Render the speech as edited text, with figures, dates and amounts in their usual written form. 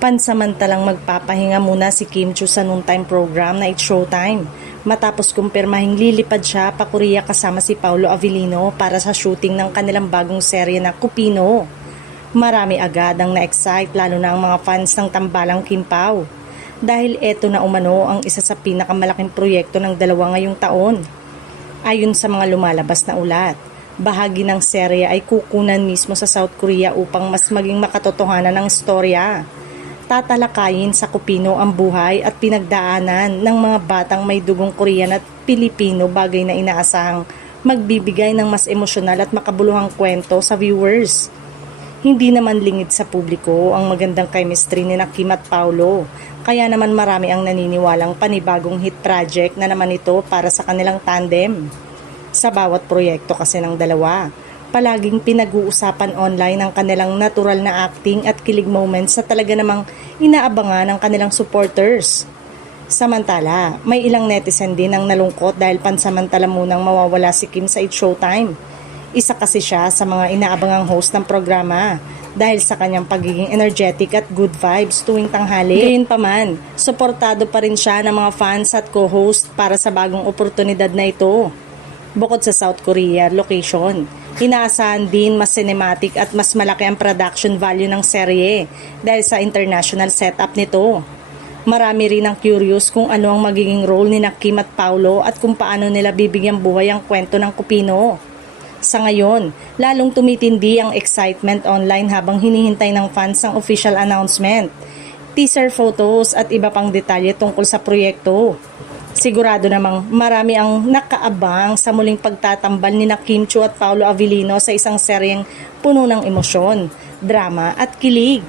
Pansamantalang magpapahinga muna si Kim Chiu sa noontime program na It's Showtime matapos kumpirmahing lilipad siya pa Korea kasama si Paolo Avellino para sa shooting ng kanilang bagong serye na Kupino. Marami agad ang na-excite lalo na ang mga fans ng tambalang Kim Pao dahil eto na umano ang isa sa pinakamalaking proyekto ng dalawa ngayong taon. Ayon sa mga lumalabas na ulat, bahagi ng serye ay kukunan mismo sa South Korea upang mas maging makatotohanan ng istorya. Tatalakayin sa Kupino ang buhay at pinagdaanan ng mga batang may dugong Korean at Pilipino, bagay na inaasahang magbibigay ng mas emosyonal at makabuluhang kwento sa viewers. Hindi naman lingid sa publiko ang magandang chemistry ni Kim at Paolo, kaya naman marami ang naniniwalang panibagong hit project na naman ito para sa kanilang tandem. Sa bawat proyekto kasi ng dalawa, palaging pinag-uusapan online ang kanilang natural na acting at kilig moments na talaga namang inaabangan ng kanilang supporters. Samantala, may ilang netizen din ang nalungkot dahil pansamantala munang mawawala si Kim sa It's Showtime. Isa kasi siya sa mga inaabangang host ng programa dahil sa kanyang pagiging energetic at good vibes tuwing tanghali. Gayunpaman, suportado pa rin siya ng mga fans at co-host para sa bagong oportunidad na ito. Bukod sa South Korea location, inaasahan din mas cinematic at mas malaki ang production value ng serye dahil sa international setup nito. Marami rin ang curious kung ano ang magiging role ni Kim at Paolo at kung paano nila bibigyang buhay ang kwento ng Kupino. Sa ngayon, lalong tumitindi ang excitement online habang hinihintay ng fans ang official announcement, teaser photos at iba pang detalye tungkol sa proyekto. Sigurado namang marami ang nakaabang sa muling pagtatambal ni Kim Chiu at Paolo Avellino sa isang seryeng puno ng emosyon, drama at kilig.